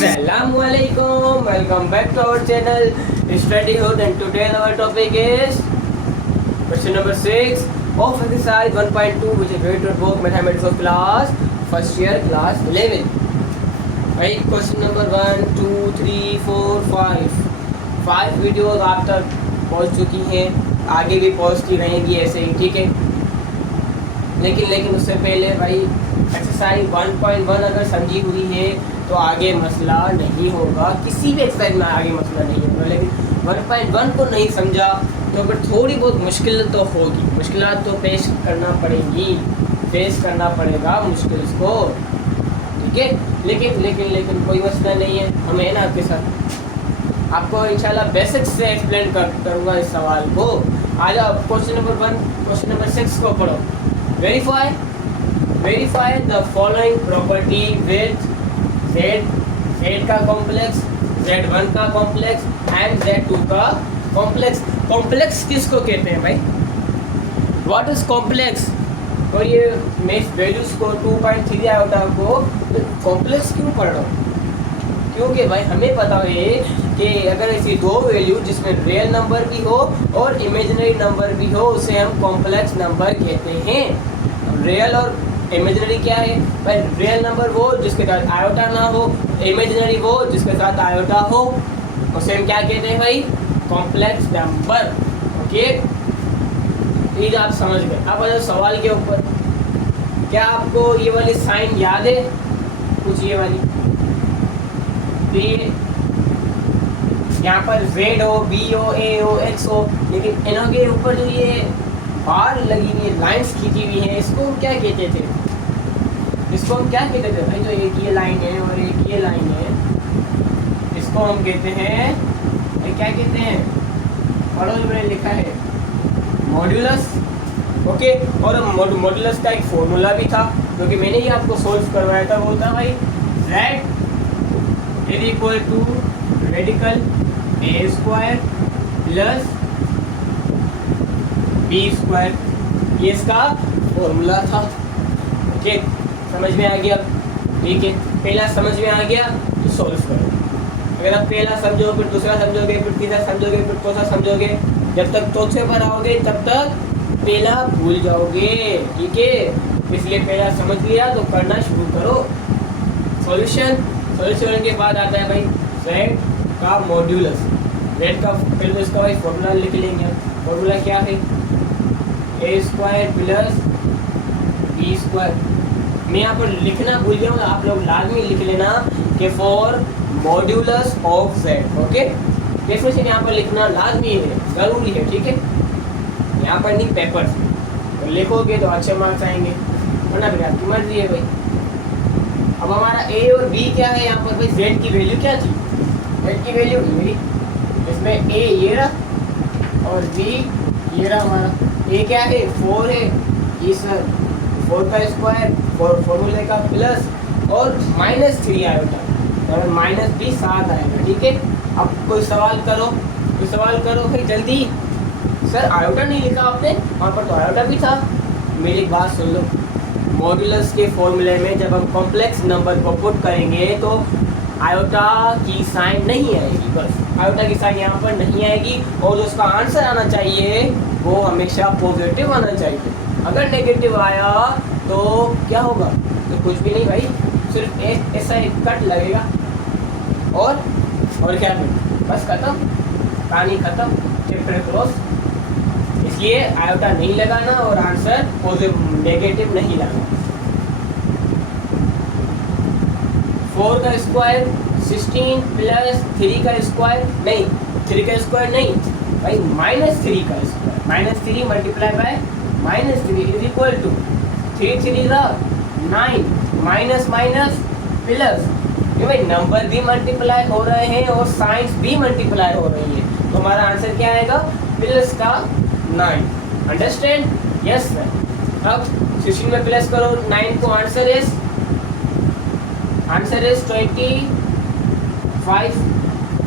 Assalamualaikum. Welcome back to our channel Study Hood, and today our topic is question number 6 of exercise 1.2, which is related to mathematics of class first year, class 11. Right, question number 1, 2, 3, 4, 5. 5 videos आप तक पहुंच चुकी हैं, आगे भी पहुंचती रहेंगी ऐसे ही, ठीक है। लेकिन उससे पहले भाई एक्सरसाइज 1.1 अगर समझी हुई है तो आगे मसला नहीं होगा, किसी भी एक्सरसाइज में आगे मसला नहीं होगा। लेकिन 1.1 को नहीं समझा तो फिर थोड़ी बहुत मुश्किल तो होगी, मुश्किलात तो फेस करना पड़ेगा मुश्किल को, ठीक है। लेकिन कोई मसला नहीं है, हमें है ना आपके साथ। आपको इंशाल्लाह बेसिक्स से एक्सप्लेन करूँगा इस सवाल को। आ जाओ क्वेश्चन नंबर 1, क्वेश्चन नंबर 6 को पढ़ो। Verify the following property with Z का कॉम्प्लेक्स, Z1 का कॉम्प्लेक्स एंड Z2 का कॉम्प्लेक्स। कॉम्प्लेक्स किसको कहते हैं भाई? What is complex? और ये मैं इस वैल्यूज को 2.3 आयोटा को कॉम्प्लेक्स क्यों पढ़ रहा हूँ? क्योंकि भाई हमें पता है कि अगर ऐसी दो वैल्यू जिसमें रियल नंबर भी हो और इमेजिनरी नंबर भी हो उसे हम कॉम्प्लेक्स नंबर कहते हैं। रियल और इमेजिनरी क्या है भाई? रियल नंबर वो जिसके साथ आयोटा ना हो, इमेजिनरी वो जिसके साथ आयोटा हो, उसे हम क्या कहते हैं भाई? Complex number. ओके, ये आप समझ गए। अब अगर सवाल के ऊपर, क्या आपको ये वाली साइन याद है? कुछ ये वाली, तो ये यहाँ पर Z हो, B हो, A हो, X हो, लेकिन इनों के ऊपर जो ये बार लगी हुई है, लाइंस खींची हुई है, इसको हम क्या कहते थे? भाई? जो एक ये लाइन है और एक ये लाइन है, इसको हम कहते हैं भाई, क्या कहते हैं? पढ़ो जो मैंने लिखा है, मॉड्यूलस। ओके, और मॉड्यूलस का एक फॉर्मूला भी था जो कि मैंने ही आपको सोल्व करवाया था। वो था भाई Z is equal to radical A square plus B square, ये इसका फॉर्मूला था। ओके, समझ में आ गया? ठीक है, पहला समझ में आ गया तो सॉल्व करो। अगर आप पहला समझो, फिर दूसरा समझोगे, फिर तीसरा समझोगे, फिर चौथा समझोगे, जब तक चौथे पर आओगे तब तक पहला भूल जाओगे, ठीक है। इसलिए पहला समझ लिया तो करना शुरू करो। सॉल्यूशन के बाद आता है भाई Z का मॉड्यूलस। Z का पहले तो इसका भाई फॉर्मूला लिख लेंगे। फॉर्मूला क्या है? A square plus B square. मैं यहाँ पर लिखना भूल गया हूँ, आप लोग लाजमी लिख लेना कि for modulus of Z। Okay, definition यहाँ पर लिखना लाजमी है, ज़रूरी है, ठीक है। यहाँ पर नहीं, पेपर तो लिखोगे तो अच्छे मार्क्स आएंगे, वरना फिर आपकी मर्जी है भाई। अब हमारा A और B क्या है यहाँ पर भाई? Z की वैल्यू क्या थी? Z की वैल्यू मेरी इसमें A ये रहा और B ये रहा। हमारा A क्या है? 4 है, ये सर 4 का स्क्वायर, फॉर्मूले का प्लस और -3 आयोटा, तो माइनस भी साथ आएगा, ठीक है। अब कोई सवाल करो भाई जल्दी। सर आयोटा नहीं लिखा आपने? वहाँ पर तो आयोटा भी था। मेरी बात सुन लो, मॉड्यूलस के फॉर्मूले में जब हम कॉम्प्लेक्स नंबर को पुट करेंगे तो आयोटा की साइन नहीं आएगी, बस आयोटा की साइन यहाँ पर नहीं आएगी, और जो उसका आंसर आना चाहिए वो हमेशा पॉजिटिव आना चाहिए। अगर नेगेटिव आया तो क्या होगा? तो कुछ भी नहीं भाई, सिर्फ एक ऐसा एक कट लगेगा और क्या नहीं, बस खत्म, कहानी खत्म, चैप्टर क्लोज। इसलिए आयोटा नहीं लगाना और आंसर पॉजिटिव नेगेटिव नहीं लगाना। 4 का स्क्वायर 16 प्लस 3 का स्क्वायर नहीं, 3 का स्क्वायर नहीं भाई, -3 का square, -3 multiply by -3 is equal to 3 3 9 minus plus. ये भाई नंबर भी मल्टीप्लाई हो रहे हैं और साइंस भी मल्टीप्लाई हो रही है, तो हमारा आंसर क्या आएगा? प्लस का 9। अंडरस्टैंड? Yes sir. अब 16 में प्लस करो 9 को, आंसर इज 25।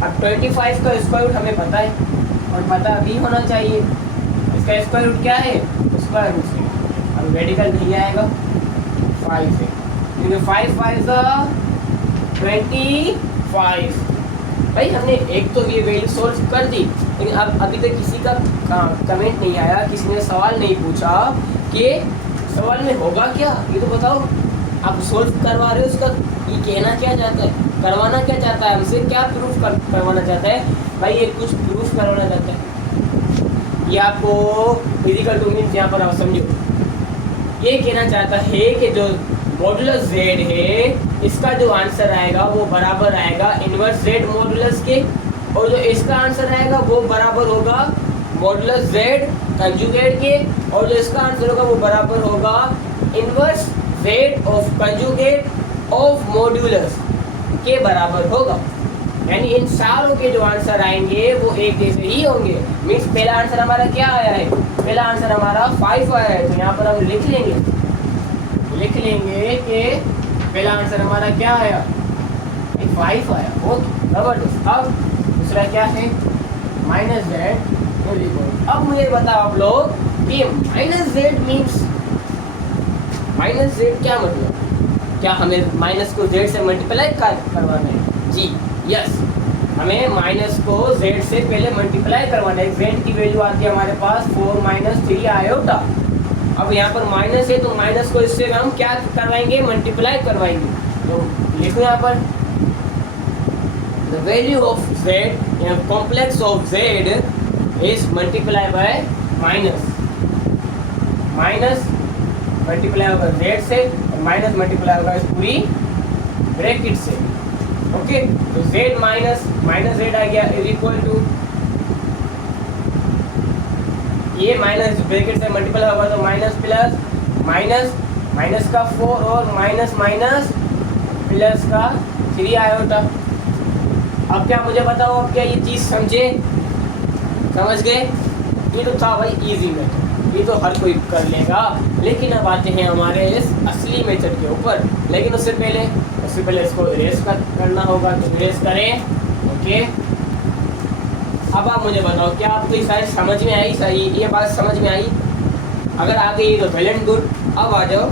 अब 25 का स्क्वायर रूट हमें पता है और पता भी होना चाहिए। इसका स्क्वायर रूट क्या है? स्क्वायर रूट से अब रेडिकल नहीं आएगा 5 से, क्योंकि 5 5 का 25 5। भाई हमने एक तो ये वैल्यू सोल्व कर दी, लेकिन अब अभी तक किसी का कमेंट नहीं आया, किसी ने सवाल नहीं पूछा कि सवाल में होगा क्या, ये तो बताओ। आप सोल्व करवा रहे हो, उसका ये कहना क्या चाहता है, करवाना क्या चाहता है हमसे, क्या प्रूफ करवाना चाहता है? भाई ये कुछ प्रूफ करवाना चाहता है। ये आपको फिजिकल टू मीन्स यहाँ पर आप समझो, ये कहना चाहता है कि जो मॉडुलस जेड है, इसका जो आंसर आएगा वो बराबर आएगा इनवर्स जेड मॉडुलस के, और जो इसका आंसर आएगा वो बराबर होगा मॉडुलस जेड कंजुगेट के, और जो इसका आंसर होगा वो बराबर होगा inverse Z of conjugate of modulus के बराबर होगा। यानी इन सारों के जो आंसर आएंगे वो एक जैसे ही होंगे। मीन्स पहला आंसर हमारा क्या आया है, पहला आंसर हमारा 5 आया है, तो यहाँ पर हम लिख लेंगे कि पहला आंसर हमारा क्या आया, 5 आया। ओके जबरदस्त। अब दूसरा क्या है, माइनस जेड। अब मुझे बताओ आप लोग कि minus Z means, minus Z क्या मतलब, क्या हमें माइनस को जेड से मल्टीप्लाई करवाना है? जी यस, हमें माइनस को जेड से पहले मल्टीप्लाई करवाना है। जेड की वैल्यू आती है हमारे पास 4 - 3 आयोटा। अब यहाँ पर माइनस है तो माइनस को इससे हम क्या करवाएंगे, मल्टीप्लाई करवाएंगे। तो लिखो यहाँ पर द वैल्यू ऑफ जेड या complex of Z is multiply by minus, minus multiply होगा जेड से और माइनस मल्टीप्लाई होगा इस पूरी ब्रैकेट से। ओके, तो जेड माइनस जेड आ गया इज इक्वल टू, ये माइनस ब्रैकेट से मल्टीप्लाई होगा तो माइनस प्लस माइनस, माइनस का 4 और माइनस माइनस प्लस का 3 आयोटा। अब क्या मुझे बताओ, अब क्या ये चीज़ समझ गए? ये तो था भाई इजी मेथड, ये तो हर कोई कर लेगा। लेकिन अब आते हैं हमारे इस असली मेथड के ऊपर। लेकिन उससे पहले इसको इरेज करना होगा, तो इरेज करें। ओके, अब आप मुझे बताओ क्या आपको ये सारी समझ में आई, सही ये बात समझ में आई? अगर आ गई तो वेल एंड गुड। अब आ जाओ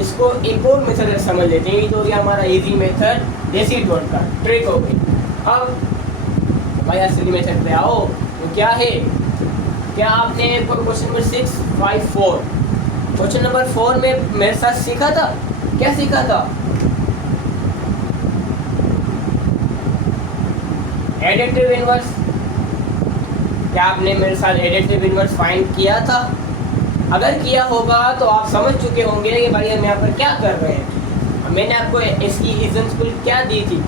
इसको एक और मेथड समझ लेते हैं। ये तो हो गया हमारा इजी मेथड, देसी टोटका ट्रिक हो गई। अब भाई असली मेथड पे आओ, तो क्या है, क्या आपने क्वेश्चन नंबर 654 क्वेश्चन नंबर 4 में मेरे साथ सीखा था? क्या सीखा था? Additive inverse. क्या आपने मेरे साथ एडिटिव इनवर्स फाइंड किया था? अगर किया होगा तो आप समझ चुके होंगे कि भाई हम यहाँ पर क्या कर रहे हैं। मैंने आपको इसकी एग्जाम्पल क्या दी थी,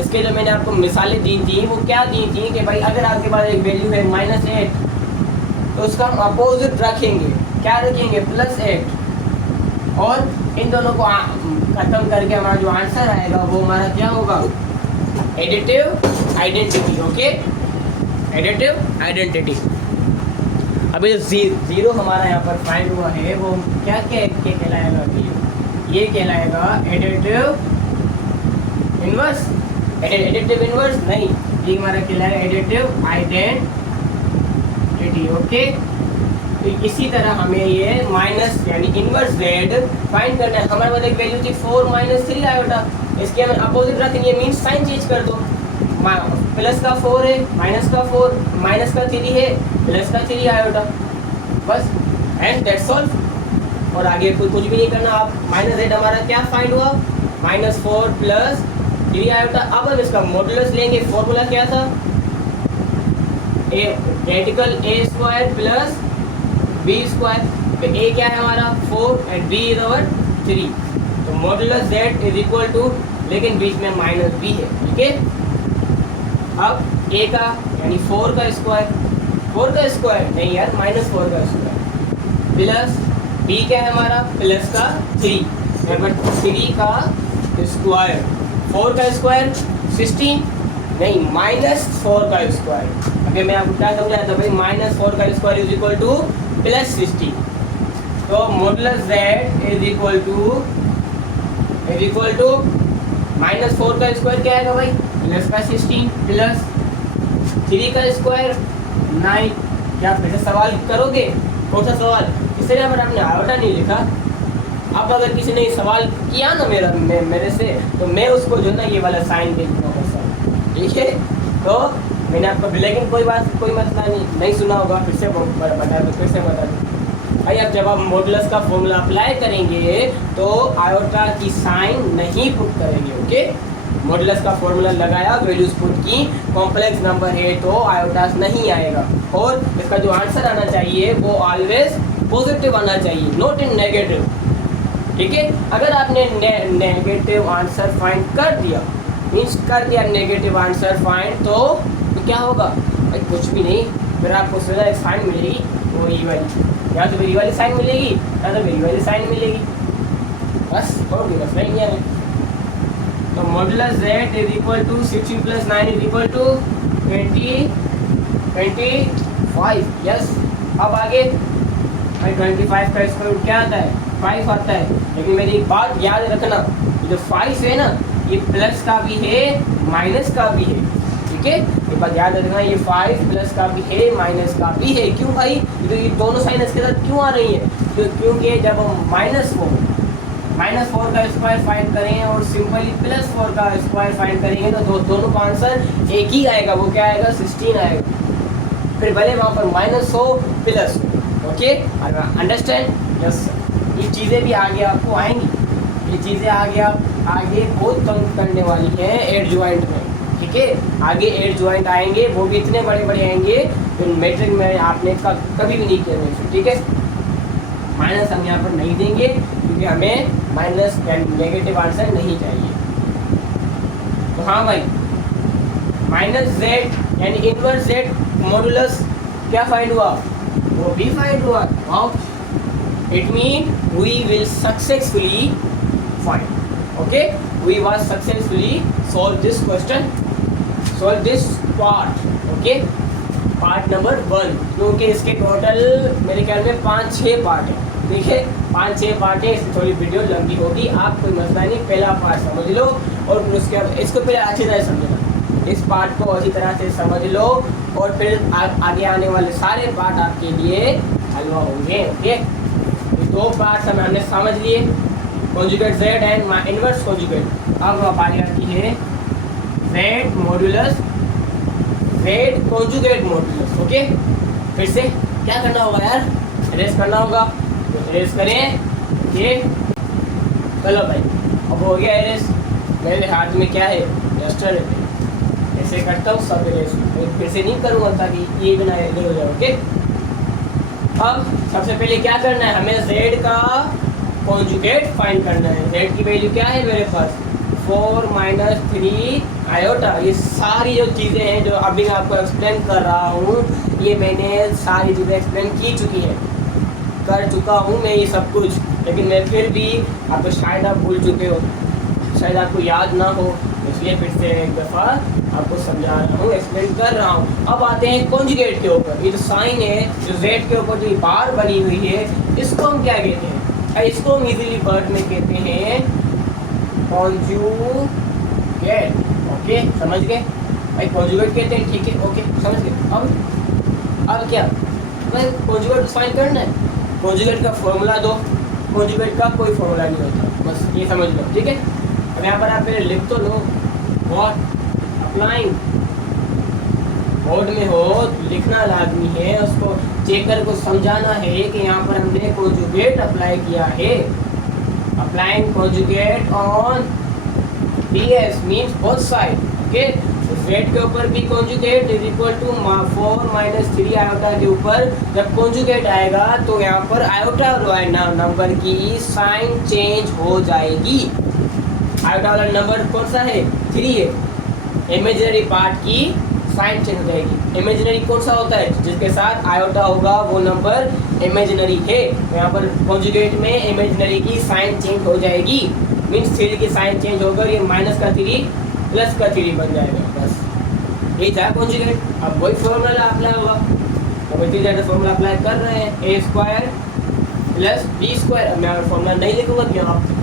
इसके जो मैंने आपको मिसालें दी थी वो क्या दी थी कि भाई अगर आपके पास एक वैल्यू है -8 तो उसका हम अपोजिट रखेंगे, क्या रखेंगे, +8, और इन दोनों को खत्म करके हमारा जो आंसर आएगा वो हमारा क्या होगा, additive identity. Okay, additive identity. अभी जो जीरो हमारा यहाँ पर फाइंड हुआ है वो क्या कहलाएगा, ये कहलाएगा एडिटिव इनवर्स। एडिटिव इनवर्स नहीं, ये हमारा कहलाएगा एडिटिव आइडेंटिटी। ओके, तो इसी तरह हमें ये माइनस यानी इनवर्स जेड फाइंड करना है। हमारे पास एक वैल्यू थी 4 - 3 आयोटा, इसके हमें अपोजिट रखेंगे, मीन्स साइन चेंज कर दो। प्लस का 4 है, माइनस का 4, माइनस का 3 है, प्लस का 3 आयोटा, बस एंड दैट्स ऑल। और आगे कुछ भी नहीं करना। आप माइनस जेड हमारा क्या फाइंड हुआ, -4 + 3 आयोटा। अब हम इसका मॉडुलस लेंगे। फॉर्मूला क्या था, रेडिकल a² + b²। तो a क्या है हमारा 4 एंड b इज अवर 3। तो modulus z is equal to, लेकिन बीच में -b है, ठीक है। अब a का यानी 4 का स्क्वायर नहीं यार, -4 का स्क्वायर प्लस b क्या है हमारा, प्लस का 3, नंबर 3 का स्क्वायर। 4 का स्क्वायर 16 नहीं, -4 का स्क्वायर। अगर मैं आपको क्या समझाया था भाई, -4 का स्क्वायर इज इक्वल टू +16। तो modulus z is equal to -4 का स्क्वायर क्या आएगा भाई, प्लस का 16 प्लस 3 का स्क्वायर 9। क्या फिर से सवाल करोगे? कौन सा सवाल? इसलिए अगर आपने आयोटा नहीं लिखा, अब अगर किसी ने सवाल किया ना मेरे से, तो मैं उसको जो ना ये वाला साइन दे दूँगा बस, ठीक है। तो मैंने आपको, लेकिन कोई मसला नहीं सुना होगा, फिर से बता दो, फिर से बता दो भाई। अब जब आप मॉडुलस का फॉर्मूला अप्लाई करेंगे तो आयोटा की साइन नहीं पुट करेंगे, ओके। मॉडुलस का फॉर्मूला लगाया, वैल्यूज पुट की, कॉम्प्लेक्स नंबर है तो आयोटास नहीं आएगा, और इसका जो आंसर आना चाहिए वो ऑलवेज पॉजिटिव आना चाहिए, नॉट इन नेगेटिव, ठीक है। अगर आपने नेगेटिव आंसर फाइंड कर दिया, मीन्स कर दिया नेगेटिव आंसर फाइंड, तो क्या होगा भाई? कुछ भी नहीं, फिर आपको सीधा एक साइन मिलेगी, वो ये वाली, या तो मेरी वाली साइन मिलेगी या तो मेरी वाली साइन मिलेगी, बस, और भी बस नहीं है। तो modulus z is equal to 16 plus 9 is equal to 25। Yes, अब आगे भाई 25 का स्क्वायर रूट क्या आता है? 5 आता है। लेकिन मेरी एक बात याद रखना, ये जो 5 है ना, ये प्लस का भी है माइनस का भी है, ठीक है। ये बात याद रखना, ये 5 प्लस का भी है माइनस का भी है। क्यों भाई? तो ये दोनों साइन इसके साथ क्यों आ रही है? तो क्योंकि जब हम -4 का स्क्वायर फाइंड करें और सिंपली +4 का स्क्वायर फाइंड करेंगे तो दोनों का आंसर एक ही आएगा, वो क्या आएगा? 16 आएगा। फिर भले वहाँ पर -100 प्लस, ओके, अंडरस्टैंड? यस। ये चीज़ें भी आगे आपको आएंगी, ये चीज़ें आगे बहुत तंग करने वाली हैं एड ज्वाइंट में, ठीक है। आगे एड ज्वाइंट आएंगे, वो भी इतने बड़े बड़े आएंगे तो मैट्रिक में आपने कभी भी नहीं किया, ठीक है। माइनस हम यहाँ पर नहीं देंगे क्योंकि हमें माइनस नेगेटिव आंसर नहीं चाहिए। तो हाँ भाई, -z यानी इनवर्स z मॉडुलस क्या फाइंड हुआ? वो भी फाइंड हुआ। How? It mean we will successfully find, okay, we was successfully solve this question, solve this part, okay, part number 1, क्योंकि इसके टोटल मेरे ख्याल में 5-6 पार्ट है, ठीक है। 5-6 पार्ट है, इससे थोड़ी वीडियो लंबी होगी, आप कोई मसला नहीं, पहला पार्ट समझ लो और उसके बाद इसको पहले अच्छी तरह समझना, इस पार्ट को अच्छी तरह से समझ लो और फिर आगे आने वाले सारे पार्ट आपके लिए हलवा होंगे, ओके। दो पार्ट हमने समझ लिए, conjugate z and inverse conjugate. अब बारी आती है z modulus, z conjugate modulus, okay. फिर से क्या करना होगा यार? इरेज करना होगा, तो इरेज करें, ये चलो भाई, अब हो गया इरेज। मेरे हाथ में क्या है? डस्टर है, ऐसे करता हूँ सब इरेज, फिर से नहीं करूँगा ताकि ये बिना इरेज हो जाए, ओके। अब सबसे पहले क्या करना है? हमें z का कॉन्जुगेट फाइंड करना है। z की वैल्यू क्या है मेरे पास? 4 - 3 आयोटा। ये सारी जो चीज़ें हैं जो अभी मैं आपको एक्सप्लेन कर रहा हूँ, ये मैंने सारी चीज़ें एक्सप्लेन की चुकी हैं, कर चुका हूँ मैं ये सब कुछ, लेकिन मैं फिर भी आपको शायद आप भूल चुके हो, शायद आपको याद ना हो, इसलिए फिर से एक दफ़ा आपको समझा रहा हूँ, एक्सप्लेन कर रहा हूँ। अब आते हैं कॉन्जुगेट के ऊपर। ये जो साइन है, जो z के ऊपर जो बार बनी हुई है, इसको हम क्या कहते हैं? इसको हम इजीली वर्ड में कहते हैं कॉन्जुगेट, ओके, समझ गए भाई? कॉन्जुगेट कहते हैं, ठीक है, ओके, समझ गए। अब क्या भाई? कॉन्जुगेट फाइंड करना है, कॉन्जुगेट का फॉर्मूला दो, कॉन्जुगेट का कोई फॉर्मूला नहीं होता, बस ये समझ लो, ठीक है। अब यहाँ पर आप पहले लिख तो लो, व्हाट अप्लाइंग, बोर्ड में हो तो लिखना लाजमी है, उसको चेकर को समझाना है कि यहाँ पर हमने कॉन्जुगेट अप्लाई किया है। Applying conjugate on ds means both side, okay. z के ऊपर भी conjugate is equal to 4 - 3 iota के ऊपर जब कॉन्जुगेट आएगा तो यहाँ पर आयोटा नंबर की साइन चेंज हो जाएगी। आयोटा वाला नंबर कौन सा है? 3 है। इमेजिनरी पार्ट की साइन चेंज हो जाएगी। इमेजिनरी कौन सा होता है? जिसके साथ आयोटा होगा वो नंबर इमेजिनरी है। यहाँ पर कॉन्जुगेट में इमेजिनरी की साइन चेंज हो जाएगी, मीन्स 3 की साइन चेंज होकर ये -3 +3 बन जाएगा, बस ये था कॉन्जुगेट। अब वही फॉर्मूला अप्लाई होगा, तो इतनी ज़्यादा फॉर्मूला अप्लाई कर रहे हैं, a² + b²। मैं फॉर्मूला नहीं लिखूंगा क्योंकि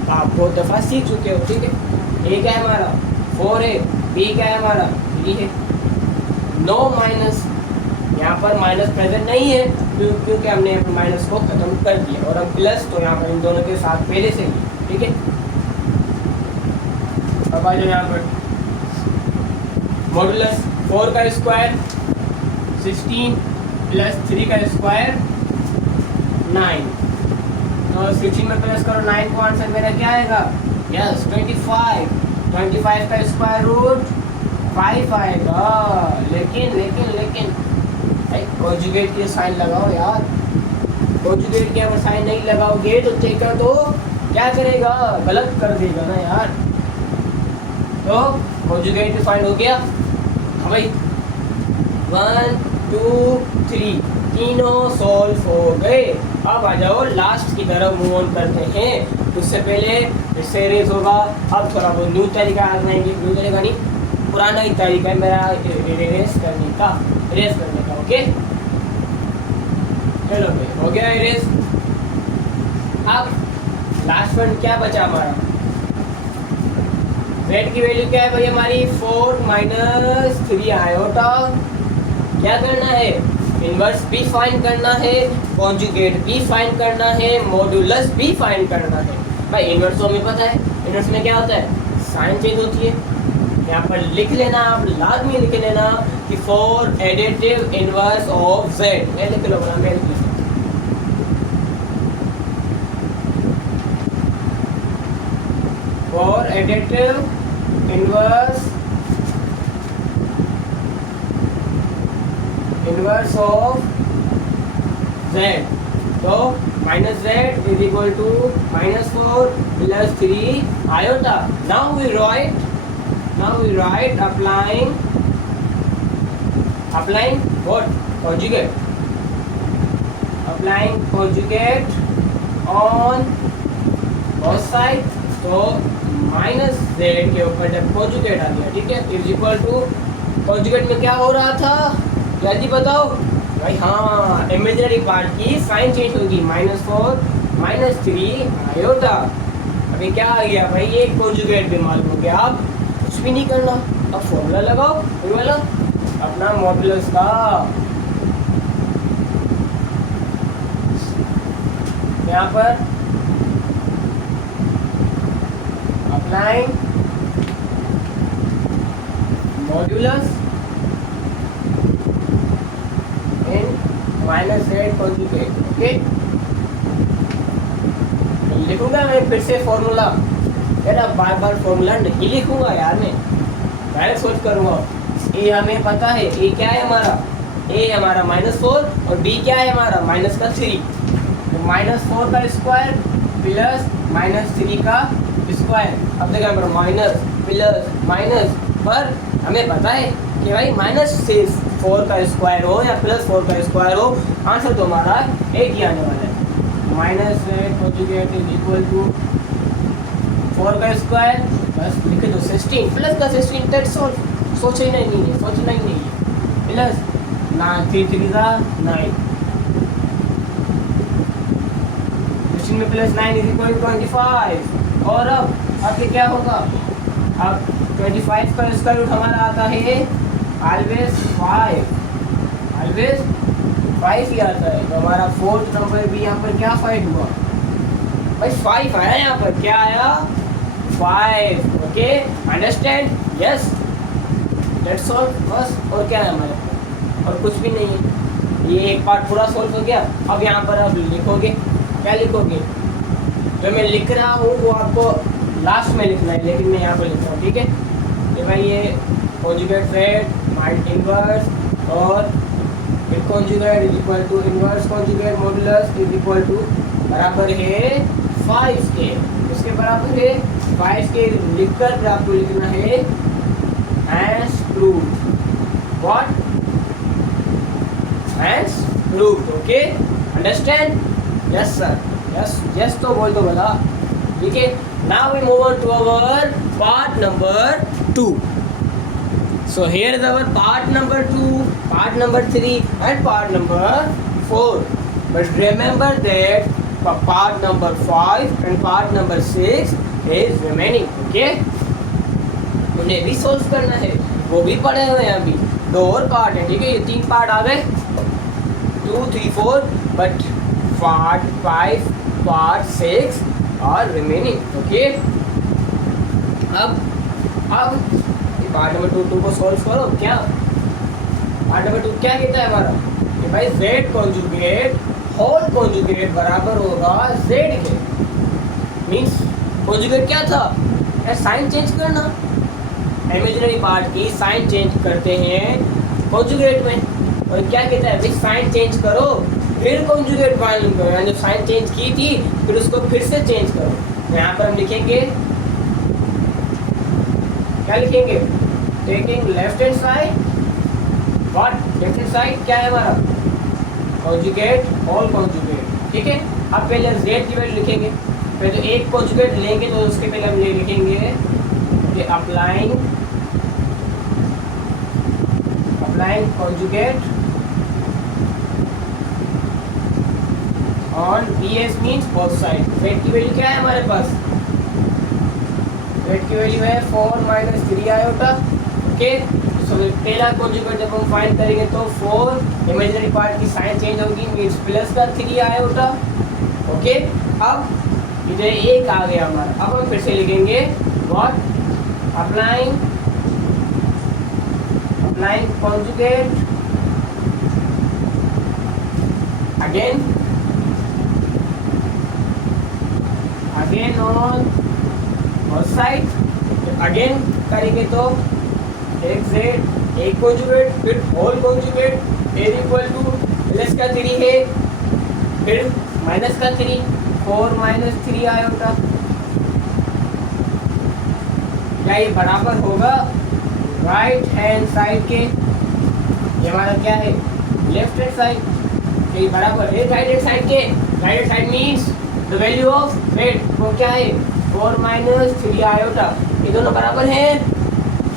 आप बहुत दफ़ा सीख चुके हो, ठीक है। a क्या है हमारा? 4 है, b क्या है हमारा? 3 है। 9 - यहाँ पर माइनस प्रेजेंट नहीं है क्योंकि हमने माइनस को खत्म कर दिया, और अब प्लस तो यहाँ पर इन दोनों के साथ पहले से ही, ठीक है। अब आ जाओ यहाँ पर मॉडुलस 4 का स्क्वायर 16 प्लस 3 का स्क्वायर 9, तो 16 में प्लस करो 9 को, आंसर मेरा क्या आएगा? यस 25। 25 का स्क्वायर रूट 5 आएगा। लेकिन कॉन्जुगेट के साइन लगाओ यार, कॉन्जुगेट के अगर साइन नहीं लगाओगे तो चेकर तो क्या करेगा? गलत कर देगा ना यार। तो कॉन्जुगेट फाइंड हो गया। हाँ भाई 1 2 3 तीनों सॉल्व हो गए। अब आ जाओ लास्ट की तरफ मूव ऑन करते हैं। उससे पहले इससे इरेज होगा। अब थोड़ा बहुत न्यू तरीका आजमाएंगे, न्यू तरीका नहीं, पुराना ही तरीका है मेरा इरेज करने का, ओके। चलो भाई हो गया इरेज। अब लास्ट वन क्या बचा हमारा? z की वैल्यू क्या है भाई हमारी? 4 माइनस 3 आयोटा। क्या करना है? इनवर्स भी फाइंड करना है, कॉन्जुगेट भी फाइंड करना है, मॉड्यूलस भी फाइंड करना है। भाई इनवर्स तो हमें पता है, इनवर्स में क्या होता है? साइन चेंज होती है। यहाँ पर लिख लेना, आप लाजमी लिख लेना कि 4 एडिटिव इनवर्स ऑफ z। मैं लिख लो, मैं लिख लो। for additive inverse of z, तो minus z is equal to minus 4 plus 3 iota. Now we write applying what? Conjugate. Applying conjugate on both sides, तो माइनस जेड के ऊपर जब कॉन्जुगेट आ गया, ठीक है, इज इक्वल टू कॉन्जुगेट में क्या हो रहा था? जल्दी बताओ भाई। हाँ, इमेजिनरी पार्ट की साइन चेंज होगी, -4 -3 आयोटा। अभी क्या आ गया भाई? ये कॉन्जुगेट भी मालूम हो गया। अब कुछ भी नहीं करना, अब फॉर्मूला लगाओ वाला अपना मॉड्यूलस का। यहाँ पर applying modulus in minus z conjugate, okay. लिखूंगा मैं फिर से फॉर्मूला, यार बार फॉर्मूला नहीं लिखूंगा यार, मैं डायरेक्ट सोच करूंगा। ए हमें पता है, ए क्या है हमारा? ए हमारा -4 और बी क्या है हमारा? -3। तो -4 का स्क्वायर प्लस -3 का स्क्वायर। अब देखा पर माइनस प्लस माइनस, पर हमें पता है कि भाई -4 का स्क्वायर हो या +4 का स्क्वायर हो, आंसर तो हमारा एक ही आने वाला है। Minus conjugate is equal to 4 का स्क्वायर बस लिखे तो 16 प्लस का 16, दैट्स ऑल। सोचना ही नहीं है। प्लस 3 3 का 9, 16 में प्लस 9 इज इक्वल टू 25। और अब आगे क्या होगा? अब 25 का स्क्वायर रूट हमारा आता है ऑलवेज 5 ही आता है। तो हमारा 4th नंबर भी यहाँ पर क्या फाइंड हुआ भाई? 5 आया यहाँ पर। क्या आया? 5, okay, understand? Yes, that's all, बस। और क्या है हमारे पास? और कुछ भी नहीं है। ये एक पार्ट पूरा सॉल्व हो गया। अब यहाँ पर आप लिखोगे, क्या लिखोगे? जो मैं लिख रहा हूँ वो आपको लास्ट में लिखना है, लेकिन मैं यहाँ पर लिख रहा हूँ, ठीक है। ये भाई ये कॉन्जुगेट z माइनस इनवर्स और conjugate is equal to inverse conjugate modulus is equal to बराबर है 5 के। इसके बराबर है 5 के। लिखकर आपको लिखना है as proved. What? As proved, okay, understand? Yes sir, yes तो बोल दो बोला, ठीक है। Now we move on to our part number 2। So here is our part number 2, part number 3 and part number 4। But remember that part number 5 and part number 6 is remaining, okay. उन्हें भी solve करना है, वो भी पढ़े हुए हैं अभी। दो और पार्ट है, ठीक है, ये 3 पार्ट आ गए, 2 3 4, बट पार्ट 5 पार्ट 6 और रिमेनिंग। ओके, अब पार्ट नंबर 2 को सॉल्व करो। क्या पार्ट नंबर 2 क्या कहता है हमारा कि भाई z कॉन्जुगेट होल कॉन्जुगेट बराबर होगा z के, मीन्स कॉन्जुगेट क्या था यार, साइन चेंज करना, इमेजिनरी पार्ट की साइन चेंज करते हैं कॉन्जुगेट में, और क्या कहता है भाई साइन चेंज करो फिर कॉन्जुगेट मालूम करो, यानी जो साइन चेंज की थी फिर उसको फिर से चेंज करो। यहाँ पर हम लिखेंगे, क्या लिखेंगे, taking left hand side, what left hand side क्या है हमारा, कॉन्जुगेट ऑल कॉन्जुगेट, ठीक है। अब पहले z की वैल्यू लिखेंगे, पहले तो एक कॉन्जुगेट लेंगे तो उसके पहले हम लिखेंगे कि applying conjugate on BS means both side. z की वैल्यू क्या है हमारे पास, z की वैल्यू है 4 - 3 आयोटा। ओके, तो पहला कॉन्जुगेट जब हम फाइंड करेंगे तो 4 इमेजिनरी पार्ट की साइन चेंज होगी, मीन्स प्लस का 3 आयोटा। ओके, अब इधर एक आ गया हमारा, अब हम फिर से लिखेंगे what applying conjugate again on both side. Again करेंगे तो एक z एक कॉन्जुगेट फिर whole conjugate, a equal to plus का 3 है फिर माइनस का 3, 4 - 3 आयोटा। क्या ये बराबर होगा राइट हैंड साइड के, ये हमारा क्या है लेफ्ट हैंड साइड, ये बराबर है राइट हैंड साइड के। Right hand side means the value of z वो क्या है 4 - 3 आयोटा, ये दोनों बराबर हैं।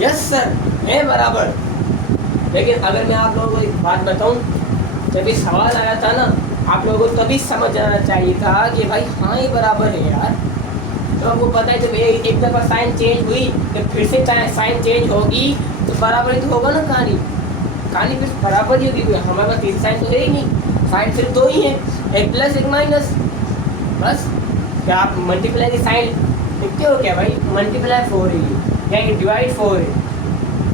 यस सर है बराबर। लेकिन अगर मैं आप लोगों को एक बात बताऊं, जब ये सवाल आया था ना आप लोगों को तभी समझ जाना चाहिए था कि भाई हाँ ये बराबर है यार। तो आपको पता है जब एक दफ़ा साइन चेंज हुई तो फिर से साइन चेंज होगी तो बराबर ही तो होगा ना, कहानी फिर बराबर ही होगी। हमारे पास 3 साइन तो है ही नहीं, साइन सिर्फ 2 ही है, एक प्लस एक माइनस, बस। क्या आप मल्टीप्लाई की साइन लिखते हो क्या भाई, मल्टीप्लाई 4 है या डिवाइड 4 है,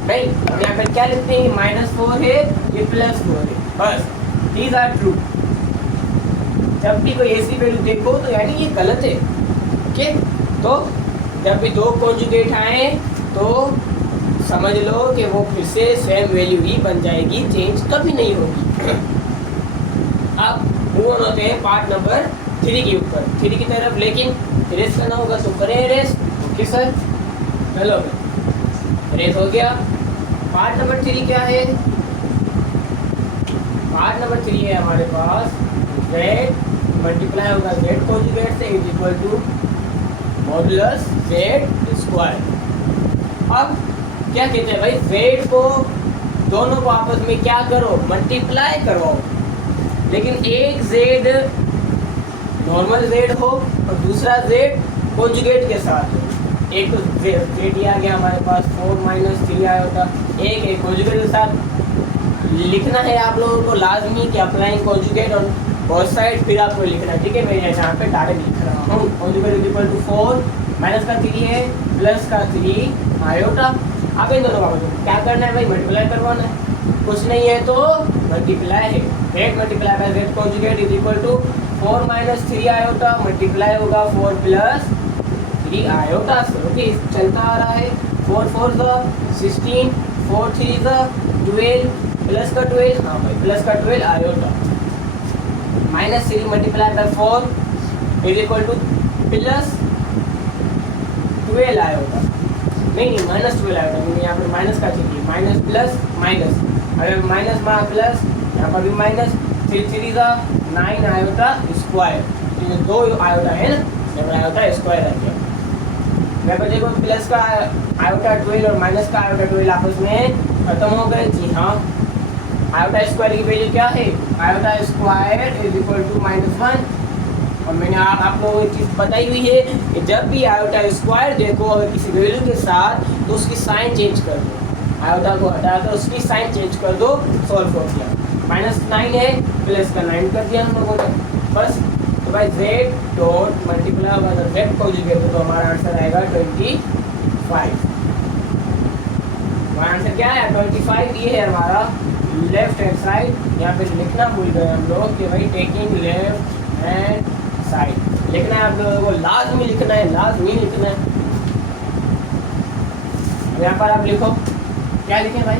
नहीं अब यहाँ पर क्या लिखते हैं -4 है ये +4 है, बस। These are true. जब भी कोई ऐसी वैल्यू देखो तो यानी ये गलत है। ओके, तो जब भी 2 कॉन्जुगेट आए तो समझ लो कि वो फिर से सेम वैल्यू ही बन जाएगी, चेंज कभी नहीं होगी। अब मूव ऑन होते हैं पार्ट नंबर 3 के ऊपर, 3 की तरफ, लेकिन रेस करना होगा तो करें रेस। ओके सर, चलो रेस हो गया। पार्ट नंबर 3 क्या है, पार्ट नंबर 3 है हमारे पास z मल्टीप्लाई होगा z कॉन्जुगेट से is equal to modulus z square. अब क्या कहते हैं भाई, z को दोनों को आपस में क्या करो मल्टीप्लाई करवाओ, लेकिन एक z नॉर्मल z हो और दूसरा z कॉन्जुगेट के साथ हो। एक तो z दिया गया हमारे पास 4 - 3 आया होता, एक कॉन्जुगेट के साथ लिखना है आप लोगों को लाजमी कि applying conjugate on both side, फिर आपको लिखना है, ठीक है। मैं यहाँ पे डायरेक्ट लिख रहा हूँ, conjugate is equal to 4 minus का 3 है प्लस का 3 आयोटा। अब इन दोनों का मतलब क्या करना है भाई, मल्टीप्लाई करवाना है, कुछ नहीं है तो मल्टीप्लाई है, z multiply by z conjugate is equal to 4 - 3 iota multiply होगा 4 + 3 आयोटा से। ओके, चलता आ रहा है 4 4 16, 4 3 12 प्लस का 12, हाँ भाई प्लस का 12 iota -3 multiply bye 4 is equal to plus 12 iota, नहीं -12 आयोटा, क्योंकि यहाँ पर माइनस का चाहिए, माइनस प्लस माइनस, अगर माइनस मार प्लस यहाँ पर भी माइनस, 3 3 9 आयोटा स्क्वायर, तो 2 आयोटा है ना, जब आयोटा स्क्वायर आ गया। मैं पर देखो प्लस का आयोटा 12 और माइनस का आयोटा 12 आपस में खत्म हो गए। जी हाँ, आयोटा स्क्वायर की वैल्यू क्या है, iota square is equal to -1। और मैंने आप लोगों को एक चीज़ बताई हुई है कि जब भी आयोटा स्क्वायर देखो अगर किसी वैल्यू के साथ तो उसकी साइन चेंज कर दो। आयोटा को हटाकर उसकी साइन चेंज कर दो, सॉल्व कर दिया। -9 है, प्लस का 9 कर दिया हम लोगों ने बस। तो भाई z dot multiply by the z conjugate, तो हमारा आंसर आएगा 25। हमारा आंसर क्या है 25। ये है हमारा लेफ्ट हैंड साइड। यहाँ पे लिखना भूल गए हम लोग कि भाई टेकिंग लेफ्ट हैंड साइड लिखना है आप लोगों को, लाजमी लिखना है, लाजमी लिखना है। यहाँ पर आप लिखो, क्या लिखें भाई,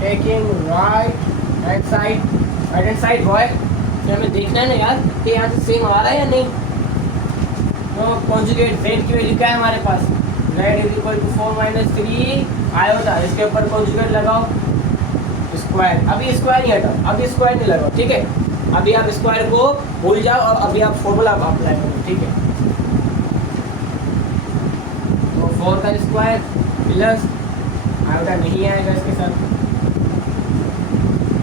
taking right hand side boy. तो हमें देखना है ना यार कि यहाँ से सेम आ रहा है या नहीं। तो कॉन्जुगेट z की वैल्यू क्या है हमारे पास, z = 4 - 3 आयोटा, इसके ऊपर कॉन्जुगेट लगाओ स्क्वायर। अभी स्क्वायर नहीं हटाओ, अभी स्क्वायर नहीं लगाओ, ठीक है। अभी आप स्क्वायर को भूल जाओ और अभी आप फॉर्मूला अप्लाई करो, ठीक है। तो 4 का स्क्वायर प्लस आयोटा नहीं आएगा इसके साथ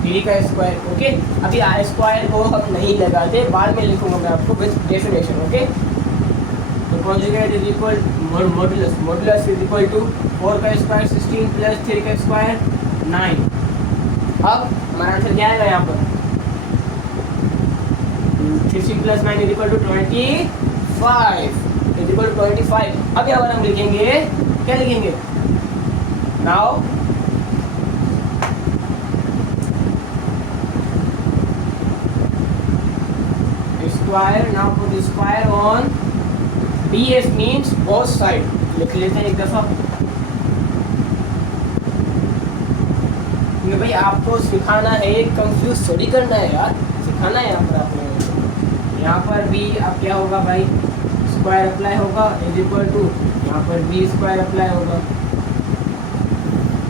3 का स्क्वायर, ओके। अभी आई स्क्वायर को हम नहीं लगाते, बाद में लिखूंगा मैं आपको विद डेफिनेशन, ओके। तो conjugate is equal modulus is equal to 4 का स्क्वायर 16 प्लस 3 का स्क्वायर 9। अब हमारा आंसर क्या आएगा यहाँ पर 16 + 9 = 25। अब यहाँ पर हम लिखेंगे, क्या लिखेंगे now, square. Now put square on BS means both side, लिख लेते हैं एक दफा। भाई आपको सिखाना है, कंफ्यूज थोड़ी करना है यार, सिखाना है यहाँ पर आप लोगों को। यहाँ पर भी अब क्या होगा भाई, स्क्वायर अप्लाई होगा इज इक्वल टू, यहाँ पर b स्क्वायर अप्लाई होगा।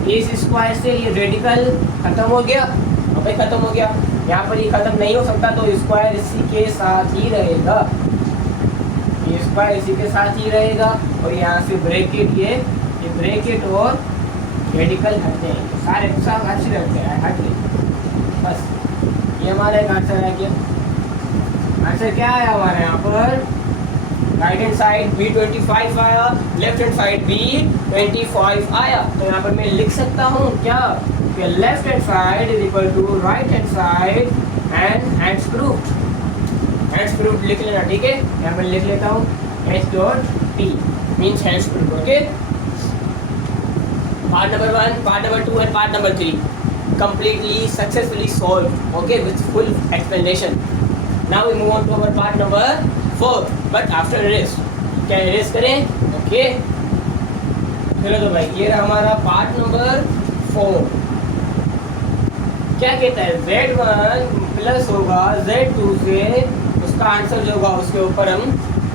इस स्क्वायर से ये रेडिकल खत्म हो गया, अब भाई खत्म हो गया। यहाँ पर ये खत्म नहीं हो सकता, तो स्क्वायर इसी के साथ ही रहेगा, ये स्क्वायर इसी के साथ ही रहेगा। और यहाँ से ब्रैकेट, ये ब्रैकेट और रेडिकल हटते हैं, सारे सब अच्छे रहते हैं, हट गए बस। ये हमारा एक आंसर है। क्या आंसर क्या है हमारे यहाँ पर, राइट हैंड साइड b 25 आया, लेफ्ट हैंड साइड b 25 आया। तो यहाँ पर मैं लिख सकता हूँ क्या, left hand side is equal to right hand side and hence proved लिख लेना, ठीक है। यहाँ पर लिख लेता हूँ H.P means hands proved, okay. Part number 1, part number 2 and part number 3 completely successfully solved, okay, with full explanation. Now we move on to our part number 4, but after erase. क्या erase करें, okay। चलो तो भाई ये रहा हमारा part number 4। क्या कहता है, Z1 प्लस होगा Z2 से, उसका आंसर जो होगा उसके ऊपर हम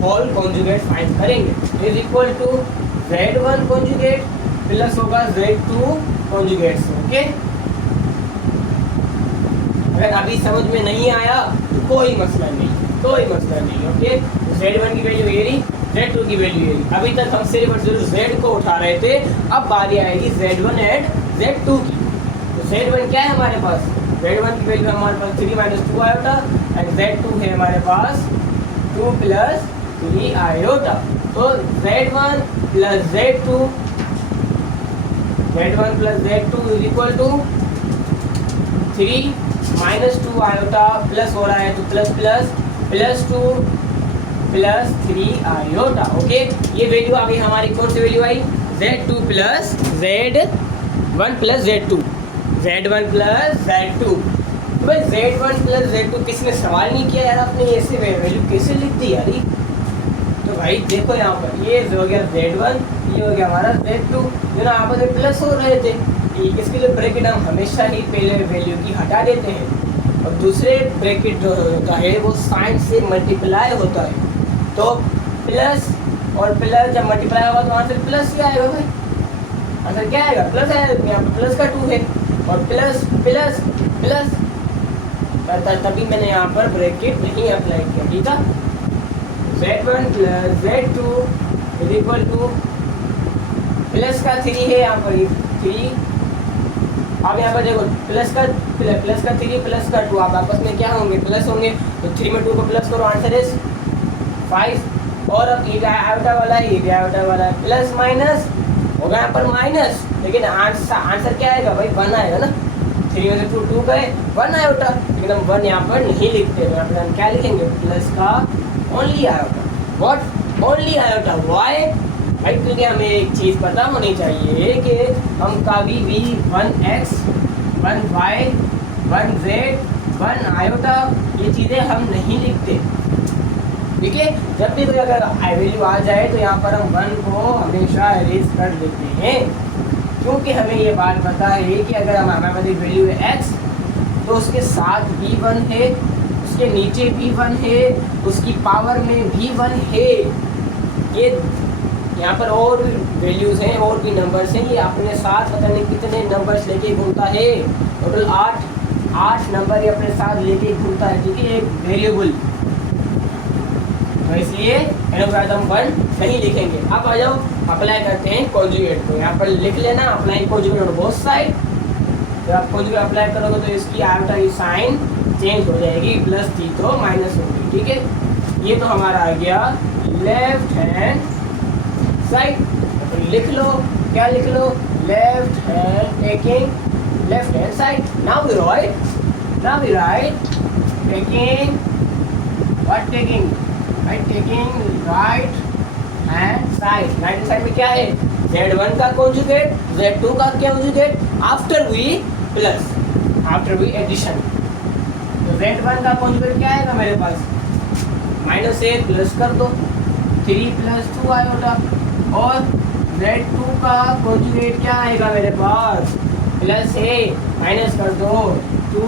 होल कॉन्जुगेट फाइंड करेंगे, is equal to Z1 conjugate plus होगा Z2 कॉन्जुगेट, ओके। अगर अभी समझ में नहीं आया तो कोई मसला नहीं, ओके। Z1 की वैल्यू ये रही, Z2 की वैल्यू ये रही। अभी तक हम सिर्फ और सिर्फ Z को उठा रहे थे, अब बारी आएगी Z1 एंड Z2 की। तो Z1 क्या है हमारे पास, Z1 की वैल्यू हमारे पास 3 - 2 आयोटा एंड Z2 है हमारे पास 2 + 3 आयोटा। तो Z1 + Z2 is equal to 3 - 2 iota plus हो रहा है तो प्लस +2 + 3 आयोटा, ओके। ये वैल्यू अभी हमारी कौन सी वैल्यू आई, Z1 + Z2। तो भाई Z1 + Z2 किसी ने सवाल नहीं किया यार, आपने ऐसे वैल्यू कैसे लिख दी यार। तो भाई देखो यहाँ पर ये हो गया Z1, ये हो गया हमारा Z2, जो ना आपस में प्लस हो रहे थे। इसके लिए ब्रैकेट हम हमेशा ही पहले वैल्यू की हटा देते हैं, और दूसरे ब्रैकेट जो होता है वो साइन से मल्टीप्लाई होता है। तो प्लस और प्लस जब मल्टीप्लाई होगा तो आंसर प्लस ही आएगा भाई, आंसर क्या आएगा प्लस आएगा। यहाँ पर प्लस का 2 है और प्लस प्लस प्लस, तभी मैंने यहाँ पर ब्रैकेट नहीं अप्लाई किया, ठीक है। Z1 + Z2 is equal to plus का 3 है यहाँ पर 3। अब यहाँ पर देखो प्लस का 3 प्लस का 2 आप आपस में क्या होंगे, प्लस होंगे। तो 3 में 2 को प्लस करो, आंसर इज 5। और अब ये आयोटा वाला है, ये भी आयोटा वाला है, प्लस माइनस होगा यहाँ पर माइनस, लेकिन आंसर क्या आएगा भाई, 1 आएगा ना। 3 में से 2 गए, 1 आयोटा, लेकिन हम 1 यहाँ पर नहीं लिखते, तो यहाँ पर हम क्या लिखेंगे, प्लस का only iota. What, only iota, why भाई, क्योंकि हमें एक चीज़ पता होनी चाहिए कि हम कभी भी 1x 1y 1z 1 आयोटा ये चीज़ें हम नहीं लिखते, ठीक है। जब भी कोई अगर वैल्यू आ जाए तो यहाँ पर हम 1 को हमेशा एरेज कर देते हैं, क्योंकि हमें ये बात पता है कि अगर हमारे पास वैल्यू है x, तो उसके साथ भी 1 है, उसके नीचे भी 1 है, उसकी पावर में भी 1 है। ये यहाँ पर और भी वैल्यूज़ हैं, और भी नंबर्स हैं, ये अपने साथ पता नहीं कितने नंबर्स लेके घूमता है, टोटल 8 नंबर ये अपने साथ लेके घूमता है, ठीक है, एक वेरिएबल। तो इसलिए हम 1 नहीं लिखेंगे। अब आ जाओ अप्लाई करते हैं कॉन्जुगेट को, यहाँ पर लिख लेना apply conjugate on both side. जब आप कॉन्जुगेट अप्लाई करोगे तो इसकी आयोटा की साइन चेंज हो जाएगी, प्लस थी तो माइनस होगी, ठीक है। ये तो हमारा आ गया लेफ्ट हैंड साइड। तो लिख लो, क्या लिख लो, left hand taking left hand side. Now we right taking what, taking right, taking right hand side. Right hand side में क्या है, z1 का कॉन्जुगेट, z2 का conjugate, after we plus, after we addition. तो z1 का conjugate क्या आएगा मेरे पास, -1 प्लस कर दो 3 + 2 आयोटा, और z2 का कॉन्जुगेट क्या आएगा मेरे पास, प्लस है, माइनस कर दो 2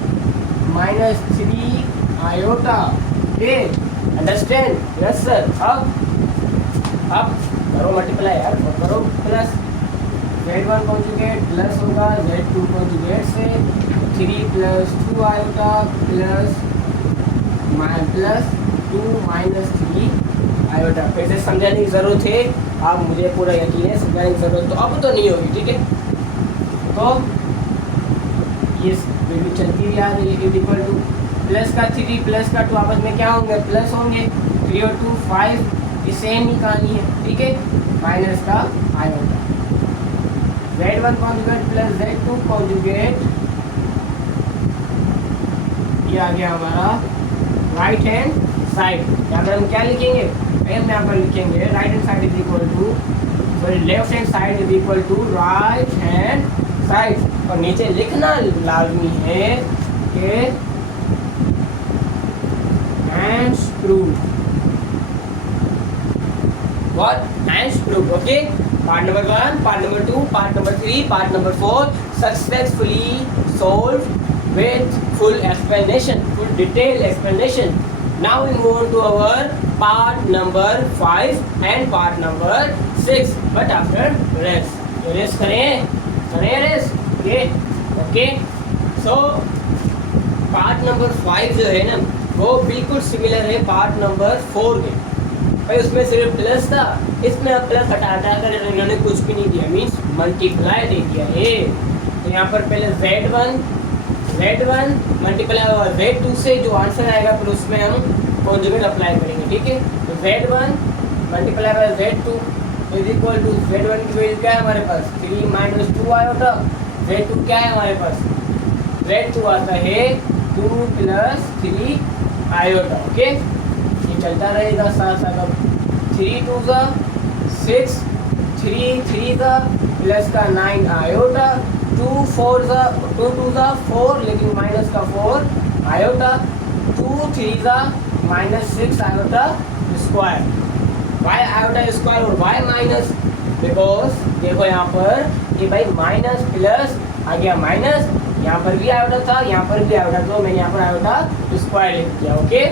- 3 iota. Okay, understand, yes sir. अब करो मल्टीप्लाई यार, करो प्लस, z1 कॉन्जुगेट प्लस होगा z2 कॉन्जुगेट से, 3 + 2 आयोटा प्लस 2 - 3 आयोटा। फिर से समझाने की ज़रूरत है, अब मुझे पूरा यकीन है समझाने की ज़रूरत तो अब तो नहीं होगी, ठीक है। तो ये वैल्यू चलती भी आ रही है, इक्वल टू प्लस का 3 प्लस का 2 आपस में क्या होंगे, प्लस होंगे, 3 और 2 5, ये सेम ही कहानी है, ठीक है, माइनस का iota. z1 conjugate plus z2 conjugate, ये आ गया हमारा राइट हैंड साइड। यहाँ पर हम क्या लिखेंगे, हम यहाँ पर लिखेंगे right hand side is equal to, sorry left hand side is equal to right hand side, और नीचे लिखना लाजमी है कि hand screw, what, hand screw. Okay, part number 1, part number 2, part number 3, part number 4 successfully solved with full explanation, full detailed explanation. Now we move on to our part number 5 and part number 6, but after rest. तो rest करें rest, okay. So part number 5 जो है ना, वो बिल्कुल similar है part number 4 के। भाई उसमें सिर्फ प्लस था, इसमें अब प्लस हटा कर इन्होंने कुछ भी नहीं दिया, मीन्स मल्टीप्लाई दे दिया है। तो यहाँ पर पहले z1 मल्टीप्लाई होगा z2 से, जो आंसर आएगा फिर उसमें हम कॉन्जुगेट अप्लाई करेंगे, ठीक है। तो z1 multiply by z2 is equal to, z1 की वैल्यू क्या है हमारे पास, 3 - 2 आयोटा, z2 क्या है हमारे पास, z2 आता है 2 + 3 आयोटा। ओके, ये चलता रहेगा साथ साथ। अब 3 × 2 = 6, 3 × 3 प्लस का 9 आयोटा, 2 × 2 = 4, लेकिन माइनस का 4 iota, 2 × 3 = -6 iota square. Why iota square और वाई माइनस, बिकॉज देखो यहाँ पर कि भाई माइनस प्लस आ गया माइनस, यहाँ पर भी आयोटा था, यहाँ पर भी आयोटा, तो मैंने यहाँ पर आयोटा स्क्वायर लिख दिया। ओके,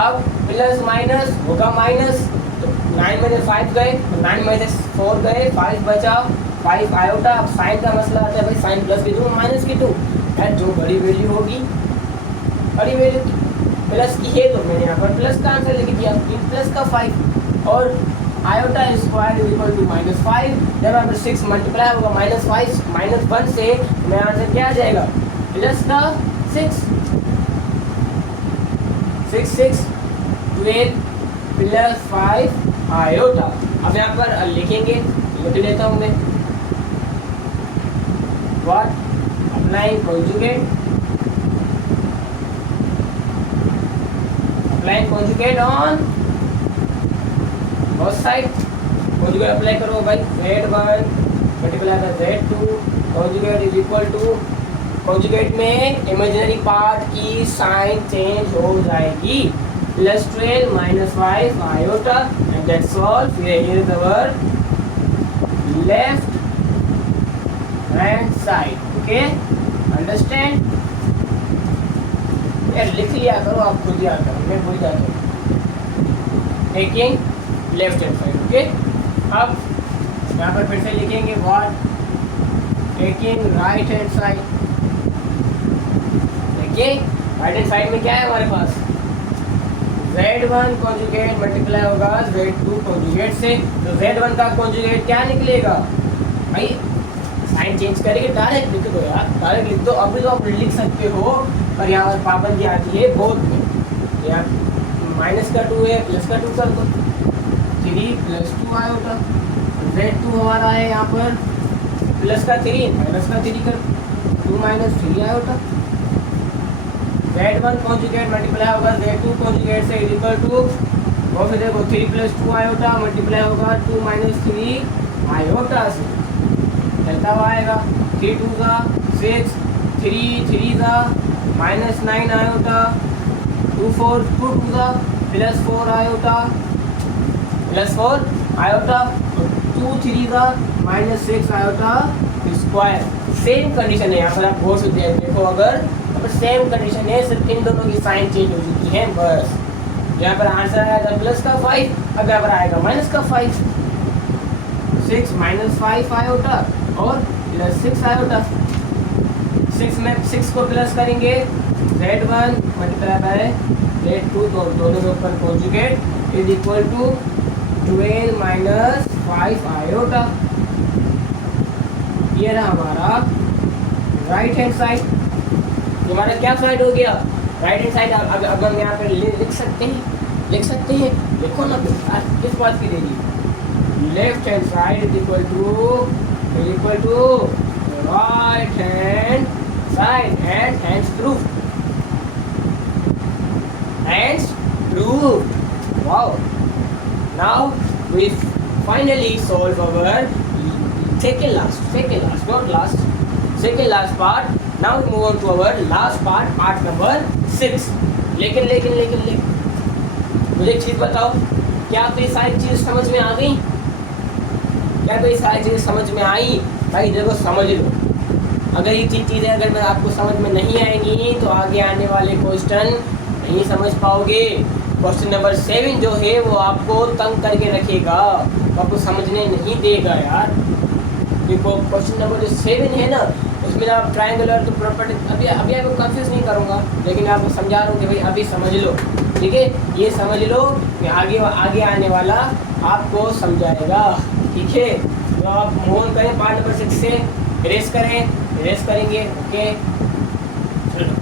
अब प्लस माइनस होगा माइनस, तो 9 में से 5 गए, तो 9 में से 4 गए, 5 बचा, 5 आयोटा। अब साइन का मसला आता है भाई, साइन प्लस की 2 माइनस की 2, यार जो बड़ी वैल्यू होगी, बड़ी वैल्यू प्लस की है, तो मैंने यहाँ पर प्लस का आंसर लिख दिया, प्लस का 5, और iota square is equal to -5। जब यहाँ पर 6 मल्टीप्लाई होगा -5 -1 से, मेरा आंसर क्या आ जाएगा, प्लस का 6 12 + 5 आयोटा। अब यहाँ पर लिखेंगे, लिख लेता हूँ मैं, what applying conjugate on both side. Conjugate apply करो भाई, Z1 multiply by Z2 conjugate is equal to, conjugate में इमेजिनरी पार्ट की साइन चेंज हो जाएगी, +12 -5 iota and that's all. Here is our left hand side. Okay, understand? यार लिख लिया करो, आप खुद याद करो, मैं भूल जाता हूँ। Taking left hand side. Okay, अब यहाँ पर फिर से लिखेंगे what taking right hand side. देखिए राइट हैंड साइड में क्या है हमारे पास, Z1 कॉन्जुगेट मल्टीप्लाई होगा Z2 कॉन्जुगेट से, तो Z1 का कॉन्जुगेट क्या निकलेगा भाई, साइन चेंज करके डायरेक्ट लिख दो यार, डायरेक्ट लिख दो। अभी तो आप लिख सकते हो पर यहाँ पर पाबंदी आती है बहुत में, यहाँ -2 है +2 कर दो, 3 +2 आयोटा, Z2 हमारा है यहाँ पर +3 -3 कर 2 -3 आयोटा। Z1 कॉन्जुगेट मल्टीप्लाई होगा Z2 कॉन्जुगेट से इज इक्वल टू, और फिर देखो 3 +2 आयोटा मल्टीप्लाई होगा 2 -3 आयोटा से, चलता हुआ आएगा 3 2 6, 3 3 -9 iota, 2 4 2 2 +4 iota, +4 iota, 2 3 -6 iota square. Same condition है यहाँ पर, आप गौर से देखो, अगर सेम कंडीशन है, सिर्फ इन दोनों की साइन चेंज हो चुकी है बस। यहाँ पर आंसर आएगा +5, अब यहाँ पर आएगा -5, 6 -5 आयोटा और +6 आयोटा। 6 में 6 को प्लस करेंगे, Z1 मल्टीप्लाई बाय Z2 दोनों के ऊपर conjugate is equal to 12 -5 iota. ये रहा हमारा राइट हैंड साइड। हमारा क्या साइड हो गया, राइट हैंड साइड। अब हम यहाँ पे लिख सकते हैं, लिखो ना, किस बात की देगी, left hand side is equal to right hand side, hence proof, wow। Now we finally solve our second last part। Now we move on to our last part number 6। लेकिन मुझे एक चीज़ बताओ, क्या आपको ये सारी चीज़ समझ में आ गई? समझ में आई? भाई देखो समझ लो, अगर ये चीज़ें अगर मैं आपको समझ में नहीं आएंगी तो आगे आने वाले क्वेश्चन नहीं समझ पाओगे। क्वेश्चन नंबर 7 जो है वो आपको तंग करके रखेगा, आपको समझने नहीं देगा यार। देखो क्वेश्चन नंबर जो 7 है ना, उसमें आप ट्रायंगुलर तो प्रॉपर्टी, अभी आपको कंफ्यूज नहीं करूँगा, लेकिन आपको समझा रहा हूँ कि भाई अभी समझ लो, ठीक है? ये समझ लो कि आगे आने वाला आपको समझाएगा, ठीक है? तो आप मूव ऑन करें पार्ट नंबर 6 से, इरेज करेंगे। ओके चलो,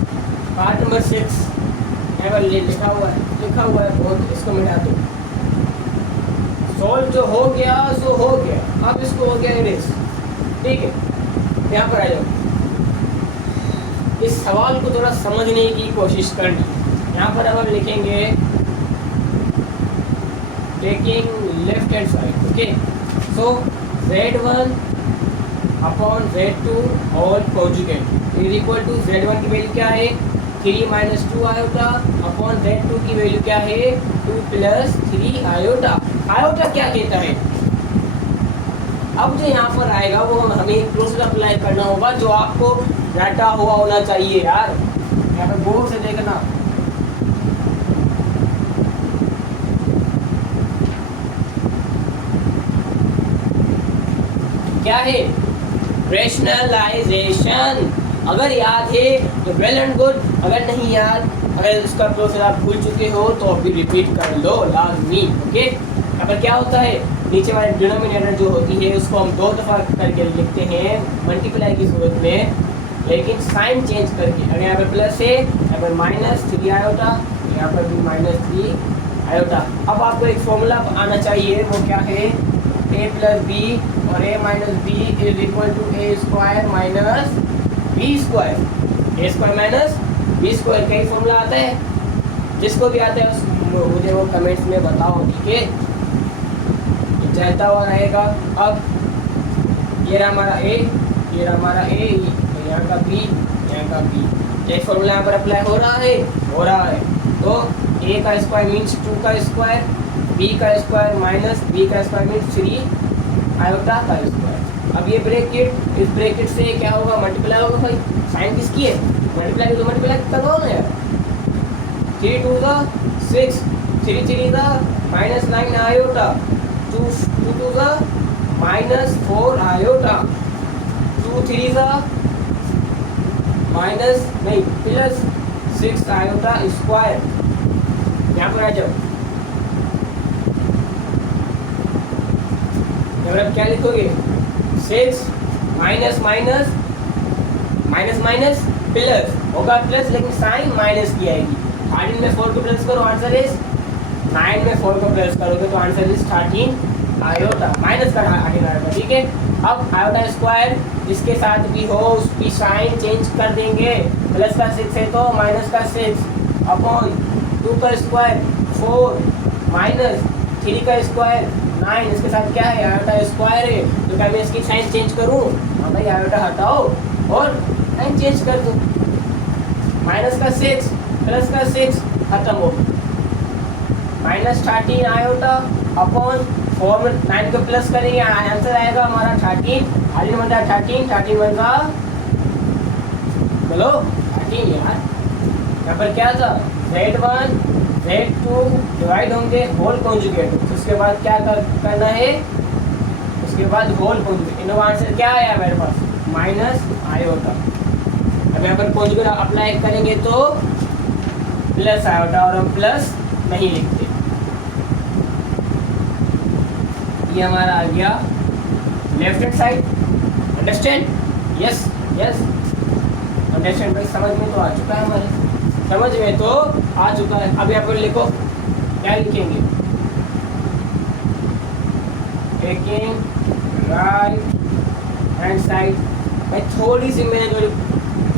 पार्ट नंबर 6 लिखा हुआ है बहुत, इसको मिटा दो। सॉल्व जो हो गया सो हो गया, अब इसको हो गया इरेज, ठीक है? यहाँ पर आ जाओ, इस सवाल को थोड़ा समझने की कोशिश करनी। यहाँ पर अब हम लिखेंगे taking left hand side. Okay, so Z1 upon Z2 और conjugate is equal to, Z1 की वैल्यू क्या है 3 - 2 आयोटा अपॉन Z2 की वैल्यू क्या है 2 + 3 आयोटा। आयोटा क्या कहता है? अब जो यहाँ पर आएगा वो हमें प्रोसेस अप्लाई करना होगा, जो आपको डाटा हुआ होना चाहिए यार। यहाँ पर गौर से देखना, क्या है? रेशनलाइजेशन। अगर याद है तो वेल एंड गुड, अगर नहीं याद, अगर इसका प्रोसेस आप भूल चुके हो तो अभी रिपीट कर लो लाजमी। ओके, यहाँ पर क्या होता है, नीचे वाले डिनोमिनेटर जो होती है उसको हम 2 दफ़ा करके लिखते हैं मल्टीप्लाई की सूरत में, लेकिन साइन चेंज करके। अगर यहाँ पर प्लस है, यहाँ पर -3 आयोटा, यहाँ पर भी -3 आयोटा। अब आपको एक फॉर्मूला आना चाहिए, वो क्या है, ए प्लस बी और A minus B is equal to A square minus B square. A square minus B square का ही फॉर्मूला आता है। जिसको भी आता है मुझे वो कमेंट्स में बताओ, ठीक है। तो चलता हुआ रहेगा। अब ये रहा हमारा ए, ये रहा हमारा ए, यहाँ का बी, यहाँ का बी। एक फॉर्मूला यहाँ पर अप्लाई हो रहा है, हो रहा है। तो ए का स्क्वायर मीन्स 2 का स्क्वायर, बी का स्क्वायर माइनस बी का स्क्वायर मीन्स 3 आयोटा का स्क्वायर। अब ये ब्रैकेट, इस ब्रैकेट से क्या होगा, मल्टीप्लाई होगा भाई। साइन किसकी है, मल्टीप्लाई, तो मल्टीप्लाई करो ना यार। 3 2 the 6, 3 3 the minus 9 iota, 2 2 the minus 4 iota, 2 3 the minus नहीं प्लस 6 आयोटा स्क्वायर। यहाँ पर आ जाओ, अब क्या लिखोगे, 6 minus minus minus minus plus होगा प्लस, लेकिन साइन माइनस की आएगी। 13 में 4 को प्लस करो, आंसर इज 9 में 4 को प्लस करोगे तो आंसर इज 13 आयोटा, माइनस का 13 आयोटा, ठीक है। अब आयोटा स्क्वायर इसके साथ भी हो, उसकी साइन चेंज कर देंगे। प्लस का 6 है तो माइनस का 6 अपॉन 2 का स्क्वायर 4 माइनस 3 का स्क्वायर 9, इसके साथ क्या है, आयोटा स्क्वायर है, तो क्या मैं इसकी साइन चेंज करूँ? हाँ भाई, आयोटा हटाओ और साइन चेंज कर दो। माइनस का 6 प्लस का 6 खत्म हो, माइनस 13 आयोटा अपॉन 4 में 9 को प्लस करेंगे, आंसर आएगा हमारा 13। 13 बनता है 13, 13 बनता बोलो 13 यार। यहाँ पर क्या था, Z1 Z2 डिवाइड होंगे होल कॉन्जुगेट, उसके बाद क्या करना है, उसके बाद होल कॉन्जुगेट। इनका आंसर क्या आया मेरे पास, माइनस आयोटा। अब यहाँ पर कॉन्जुगेट अप्लाई करेंगे तो प्लस आयोटा, और हम प्लस नहीं लिखते। ये हमारा आ गया left hand side. Understand, yes yes understand भाई, समझ में तो आ चुका है, हमारे समझ में तो आ चुका है। अब यहाँ पर लिखो, क्या लिखेंगे, टेकिंग राइट हैंड साइड। भाई थोड़ी सी मैंने थोड़ी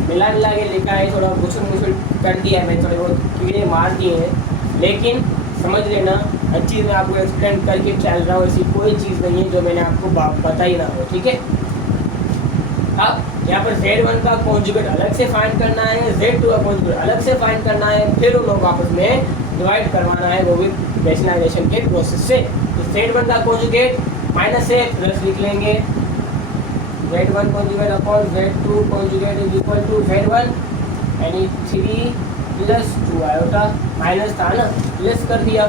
मिला के लिखा है, थोड़ा घुसड़ कर दिया है, मैंने थोड़े बहुत कीड़े मार दिए हैं, लेकिन समझ लेना हर चीज़ मैं आपको एक्सप्लेन करके चल रहा हूँ, ऐसी कोई चीज़ नहीं है जो मैंने आपको पता ही ना हो, ठीक है। अब यहाँ पर Z1 का कॉन्जुगेट अलग से फाइंड करना है, Z2 का कॉन्जुगेट अलग से फाइंड करना है, फिर उन लोगों को आपस में डिवाइड करवाना है, वो भी रैशनलाइजेशन के प्रोसेस से। तो Z1 का कॉन्जुगेट माइनस से प्लस लिख लेंगे, Z1 conjugate upon Z2 conjugate is equal to Z1 यानी 3 प्लस 2 आयोटा, माइनस था ना, प्लस कर दिया।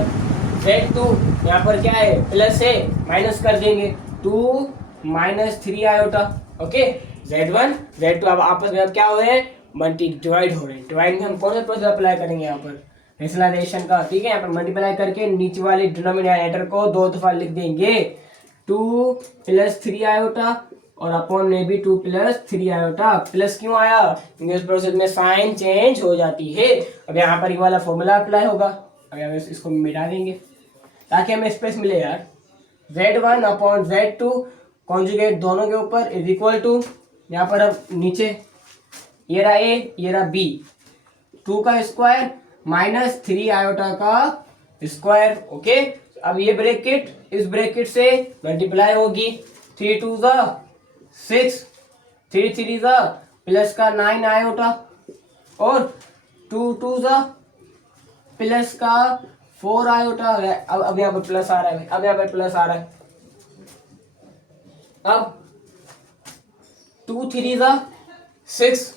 Z2 यहाँ पर क्या है, प्लस है, माइनस कर देंगे, 2 minus 3 iota, okay. Z1 Z2 अब आपस में अब क्या हो रहे हैं, डिवाइड हो रहे हैं। डिवाइड में हम कौन सा प्रोसेस अप्लाई करेंगे, यहाँ पर रेशनलाइजेशन का, ठीक है। यहाँ पर मल्टीप्लाई करके नीचे वाले डिनोमिनेटर को 2 दफा लिख देंगे, 2 प्लस 3 आयोटा और अपॉन में भी 2 प्लस 3 आयोटा। प्लस क्यों आया, क्योंकि इस प्रोसेस में साइन चेंज हो जाती है। अब यहाँ पर ये वाला फॉर्मूला अप्लाई होगा, अब यहाँ इसको मिटा देंगे ताकि हमें स्पेस मिले यार। Z1 अपॉन Z2 कॉन्जुगेट दोनों के ऊपर इज इक्वल टू, यहाँ पर अब नीचे ये रहा A, ये रहा B, 2 का स्क्वायर माइनस 3 आयोटा का स्क्वायर, ओके। अब ये ब्रैकेट इस ब्रैकेट से मल्टीप्लाई होगी, 3 2 ज़ा 6, 3 3 ज़ा प्लस का 9 आयोटा और 2 2 ज़ा प्लस का 4 आयोटा। अब यहाँ पर प्लस आ रहा है, अब यहाँ पर प्लस आ रहा है। अब 2 3 ज़ा 6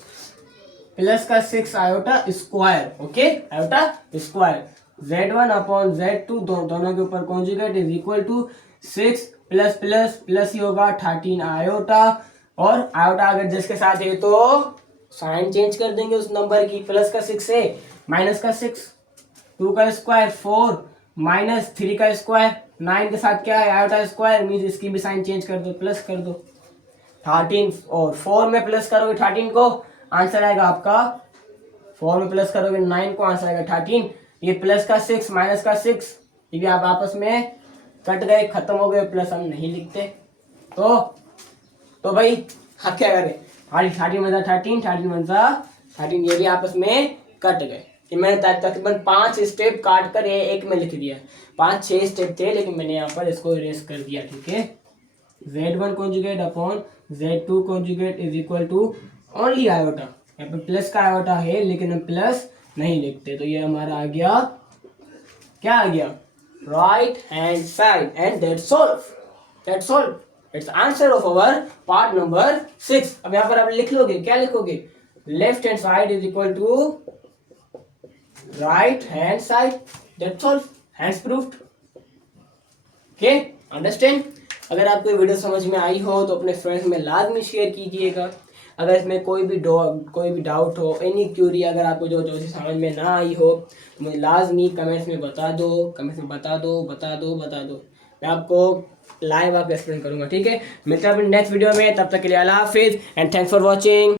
प्लस का 6 iota square, okay, iota square. Z1 upon Z2 दोनों के ऊपर conjugate is equal to 6 plus plus plus ही होगा 13 आयोटा, और आयोटा अगर जिसके साथ है तो साइन चेंज कर देंगे उस नंबर की। प्लस का 6 है, माइनस का 6, 2 का स्क्वायर 4 माइनस 3 का स्क्वायर 9 के साथ क्या है, आयोटा स्क्वायर, मीन्स इसकी भी साइन चेंज कर दो, प्लस कर दो। 13 और 4 में प्लस करोगे 13 को, आंसर आएगा आपका, 4 में प्लस करोगे 9 को, आंसर आएगा 13। ये प्लस का 6 माइनस का 6 ये भी आप आपस में कट गए, खत्म हो गए, प्लस हम नहीं लिखते। तो भाई आप क्या करें, 13 × 13 13 × 13 ये भी आपस में कट गए। कि मैंने तकरीबन 5 स्टेप काट कर ये एक में लिख दिया। 5-6 स्टेप थे लेकिन मैंने यहाँ पर इसको इरेज कर दिया। ठीक है, Z1 conjugate upon Z2 conjugate is equal to only iota. यहाँ पर प्लस का आयोटा है लेकिन हम प्लस नहीं लिखते, तो ये हमारा आ गया, क्या आ गया, right hand side. And that's all it's answer of our part number 6। अब यहाँ पर आप लिख लोगे, क्या लिखोगे, left hand side is equal to right hand side, that's all, hence proved. Okay, understand. अगर आपको ये वीडियो समझ में आई हो तो अपने फ्रेंड्स में लाजमी शेयर कीजिएगा। अगर इसमें कोई भी डाउट हो, एनी क्यूरी अगर आपको जो समझ में ना आई हो तो मुझे लाजमी कमेंट्स में बता दो, मैं आपको लाइव आप एक्सप्लेन करूंगा। ठीक है, मिलते हैं अपने नेक्स्ट वीडियो में, तब तक के लिए अल्लाह हाफिज़ एंड थैंक्स फॉर वॉचिंग।